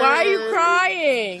Why are you crying?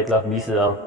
1,20,000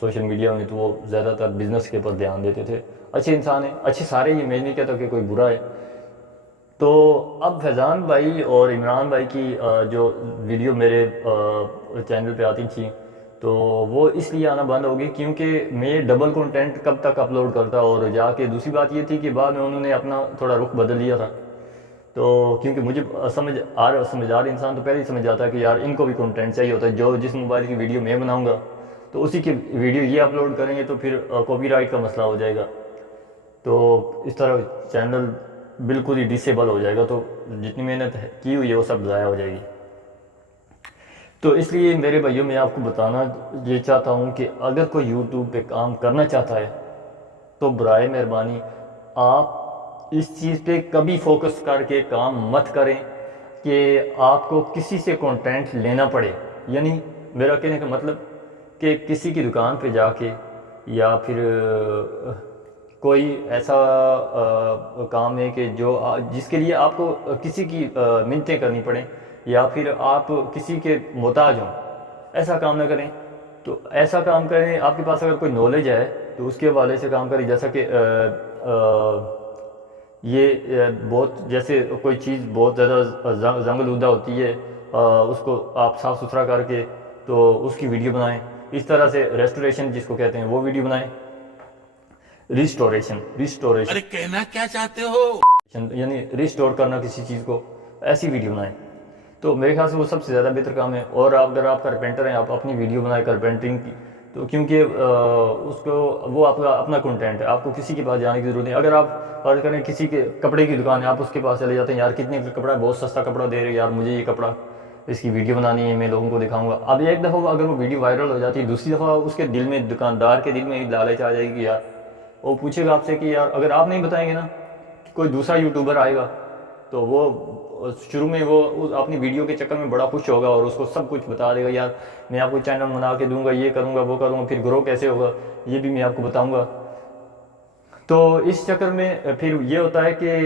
social media میں، تو وہ زیادہ تر بزنس کے اوپر دھیان دیتے تھے. اچھے انسان ہیں، اچھے سارے ہی، میں نہیں کہتا کہ کوئی برا ہے. تو اب فیضان بھائی اور عمران بھائی کی جو ویڈیو میرے چینل پہ آتی تھیں تو وہ اس لیے آنا بند ہو گئی کیونکہ میں ڈبل کنٹینٹ کب تک اپلوڈ کرتا. اور جا کے دوسری بات یہ تھی کہ بعد میں انہوں نے اپنا تھوڑا رخ بدل لیا تھا. تو کیونکہ مجھے سمجھدار انسان تو پہلے ہی سمجھ جاتا ہے کہ یار ان کو بھی کنٹینٹ چاہیے ہوتا ہے. جس موبائل کی ویڈیو میں بناؤں گا تو اسی کی ویڈیو یہ اپلوڈ کریں گے تو پھر کاپی رائٹ کا مسئلہ ہو جائے گا. تو اس طرح چینل بالکل ہی ڈسیبل ہو جائے گا. تو جتنی محنت کی ہوئی ہے وہ سب ضائع ہو جائے گی. تو اس لیے میرے بھائیوں میں آپ کو بتانا یہ چاہتا ہوں کہ اگر کوئی یوٹیوب پہ کام کرنا چاہتا ہے تو برائے مہربانی آپ اس چیز پہ کبھی فوکس کر کے کام مت کریں کہ آپ کو کسی سے کنٹینٹ لینا پڑے. یعنی میرا کہنے کا مطلب کہ کسی کی دکان پہ جا کے یا پھر کوئی ایسا کام ہے کہ جس کے لیے آپ کو کسی کی منتیں کرنی پڑیں یا پھر آپ کسی کے محتاج ہوں، ایسا کام نہ کریں. تو ایسا کام کریں، آپ کے پاس اگر کوئی نالج ہے تو اس کے حوالے سے کام کریں. جیسا کہ یہ بہت جیسے کوئی چیز بہت زیادہ زنگ آلودہ ہوتی ہے، اس کو آپ صاف ستھرا کر کے تو اس کی ویڈیو بنائیں. اس طرح سے ریسٹوریشن جس کو کہتے ہیں وہ ویڈیو بنائیں. ریسٹوریشن ارے کہنا کیا چاہتے ہو؟ یعنی ریسٹور کرنا کسی چیز کو، ایسی ویڈیو بنائیں. تو میرے خیال سے وہ سب سے زیادہ بہتر کام ہے. اور اگر آپ کارپینٹر ہیں، آپ اپنی ویڈیو بنائیں کارپینٹرنگ کی، تو کیونکہ اس کو وہ آپ کا اپنا کنٹینٹ ہے، آپ کو کسی کے پاس جانے کی ضرورت نہیں. اگر آپ فرض کریں کسی کے کپڑے کی دکان ہے، آپ اس کے پاس چلے جاتے ہیں، یار کتنے کا کپڑا ہے، بہت سستا کپڑا دے رہے ہیں، یار مجھے یہ کپڑا اس کی ویڈیو بنانی ہے، میں لوگوں کو دکھاؤں گا. اب ایک دفعہ اگر وہ ویڈیو وائرل ہو جاتی ہے، دوسری دفعہ اس کے دل میں، دکاندار کے دل میں لالچ آ جائے گی. یار وہ پوچھے گا آپ سے کہ یار اگر آپ نہیں بتائیں گے نا، کوئی دوسرا یوٹیوبر آئے گا تو وہ شروع میں وہ اپنی ویڈیو کے چکر میں بڑا خوش ہوگا اور اس کو سب کچھ بتا دے گا، یار میں آپ کو چینل بنا کے دوں گا، یہ کروں گا، وہ کروں گا، پھر گرو کیسے ہوگا یہ بھی میں آپ کو بتاؤں گا. تو اس چکر میں پھر یہ ہوتا ہے کہ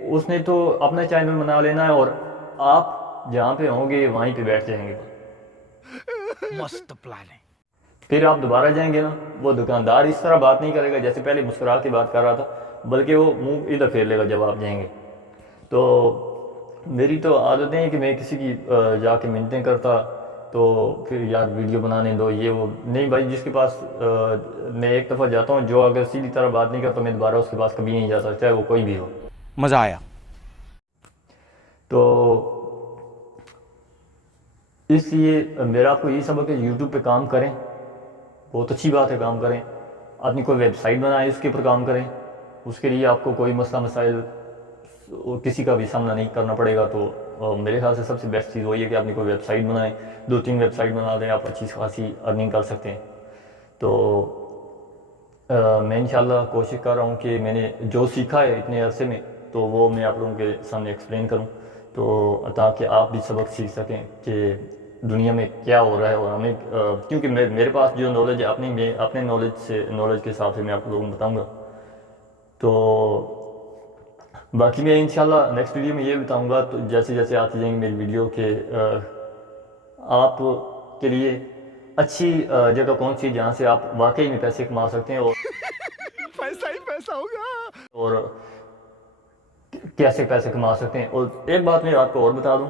اس نے تو اپنا چینل بنا لینا ہے اور آپ جہاں پہ ہوں گے وہیں پہ بیٹھ جائیں گے. مست پلان ہے. پھر آپ دوبارہ جائیں گے نا، وہ دکاندار اس طرح بات نہیں کرے گا جیسے پہلے مسکرا کے بات کر رہا تھا، بلکہ وہ منہ ادھر پھیر لے گا جب آپ جائیں گے. تو میری تو عادتیں ہیں کہ میں کسی کی جا کے منتیں کرتا تو پھر یار ویڈیو بنانے دو، یہ وہ نہیں بھائی. جس کے پاس میں ایک دفعہ جاتا ہوں، جو اگر سیدھی طرح بات نہیں کرتا میں دوبارہ اس کے پاس کبھی نہیں جاتا، چاہے وہ کوئی بھی ہو. مزہ آیا. تو اس لیے میرا آپ کو یہ سبق ہے، یوٹیوب پہ کام کریں، بہت اچھی بات ہے، کام کریں. اپنی کوئی ویب سائٹ بنائیں، اس کے اوپر کام کریں. اس کے لیے آپ کو کوئی مسئلہ مسائل کسی کا بھی سامنا نہیں کرنا پڑے گا. تو میرے خیال سے سب سے بیسٹ چیز وہی ہے کہ اپنی کوئی ویب سائٹ بنائیں، 2-3 ویب سائٹ بنا دیں، آپ اچھی خاصی ارننگ کر سکتے ہیں. تو میں انشاءاللہ کوشش کر رہا ہوں کہ میں نے جو سیکھا ہے اتنے عرصے میں تو وہ میں آپ لوگوں کے سامنے ایکسپلین کروں، تو تاکہ آپ بھی سبق سیکھ سکیں کہ دنیا میں کیا ہو رہا ہے. اور ہمیں کیونکہ میرے پاس جو نالج ہے اپنے نالج کے حساب سے میں آپ لوگوں کو بتاؤں گا. تو باقی میں انشاءاللہ نیکسٹ ویڈیو میں یہ بتاؤں گا تو جیسے جیسے آتی جائیں گی میری ویڈیو کہ آپ کے لیے اچھی جگہ کون سی جہاں سے آپ واقعی میں پیسے کما سکتے ہیں اور پیسہ ہی پیسہ ہوگا، اور کیسے پیسے کما سکتے ہیں. اور ایک بات میں آپ کو اور بتا دوں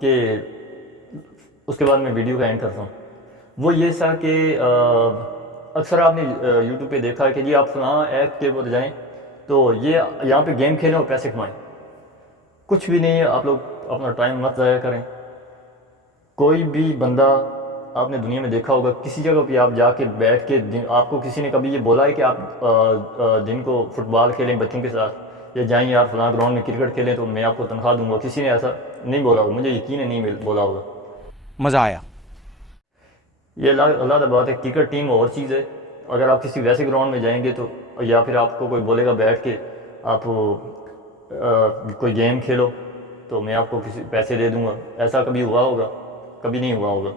کہ اس کے بعد میں ویڈیو کا اینڈ کرتا ہوں، وہ یہ سر کہ اکثر آپ نے یوٹیوب پہ دیکھا ہے کہ جی آپ فلاں ایپ کے اوپر جائیں تو یہ یہاں پہ گیم کھیلیں اور پیسے کمائیں. کچھ بھی نہیں ہے. آپ لوگ اپنا ٹائم مت ضائع کریں. کوئی بھی بندہ آپ نے دنیا میں دیکھا ہوگا کسی جگہ پہ آپ جا کے بیٹھ کے آپ کو کسی نے کبھی یہ بولا ہے کہ آپ دن کو فٹ بال کھیلیں بچوں کے ساتھ، یا جائیں یار فلاں گراؤنڈ میں کرکٹ کھیلیں تو میں آپ کو تنخواہ دوں گا؟ کسی نے ایسا نہیں بولا ہوگا، مجھے یقین ہے نہیں بولا ہوگا. مزہ آیا. یہ اللہ کی بات ہے. کرکٹ ٹیم اور چیز ہے. اگر آپ کسی ویسے گراؤنڈ میں جائیں گے تو یا پھر آپ کو کوئی بولے گا بیٹھ کے آپ کوئی گیم کھیلو تو میں آپ کو کسی پیسے دے دوں گا، ایسا کبھی ہوا ہوگا؟ کبھی نہیں ہوا ہوگا.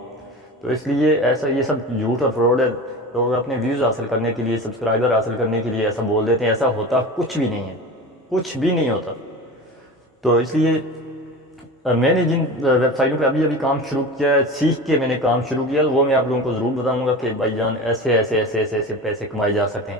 تو اس لیے ایسا یہ سب جھوٹ اور فراڈ ہے. لوگ اپنے ویوز حاصل کرنے کے لیے، سبسکرائبر حاصل کرنے کے لیے ایسا بول دیتے ہیں. ایسا ہوتا کچھ بھی نہیں ہے، کچھ بھی نہیں ہوتا. تو اس لیے میں نے جن ویب سائٹوں پہ ابھی کام شروع کیا ہے، سیکھ کے میں نے کام شروع کیا، وہ میں آپ لوگوں کو ضرور بتاؤں گا کہ بھائی جان ایسے پیسے کمائے جا سکتے ہیں،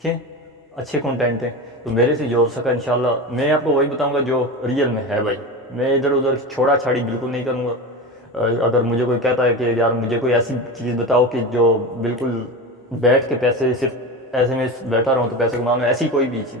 ٹھیک ہے، اچھے کنٹینٹ ہیں، تو میرے سے جو ہو سکا انشاءاللہ میں آپ کو وہی بتاؤں گا جو ریئل میں ہے بھائی. میں ادھر ادھر چھوڑا چھاڑی بالکل نہیں کروں گا. اگر مجھے کوئی کہتا ہے کہ یار مجھے کوئی ایسی چیز بتاؤ کہ جو بالکل بیٹھ کے پیسے صرف ایسے میں بیٹھا رہوں تو پیسے کماؤں گا، ایسی کوئی بھی چیز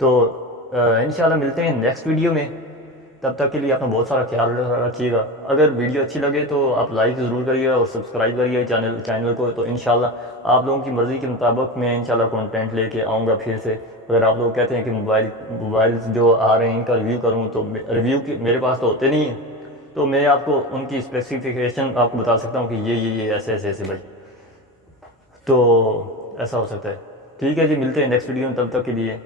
تو انشاءاللہ ملتے ہیں نیکسٹ ویڈیو میں. تب تک کے لیے اپنا بہت سارا خیال رکھیے گا. اگر ویڈیو اچھی لگے تو آپ لائک ضرور کریے گا اور سبسکرائب کریے چینل کو. تو انشاءاللہ آپ لوگوں کی مرضی کے مطابق میں انشاءاللہ کنٹینٹ لے کے آؤں گا پھر سے. اگر آپ لوگ کہتے ہیں کہ موبائل جو آ رہے ہیں ان کا ریویو کروں تو ریویو میرے پاس تو ہوتے نہیں ہیں، تو میں آپ کو ان کی اسپیسیفیکیشن آپ کو بتا سکتا ہوں کہ یہ ایسے بھائی. تو ایسا ہو سکتا ہے. ٹھیک ہے جی، ملتے ہیں نیکسٹ ویڈیو میں. تب تک کے لیے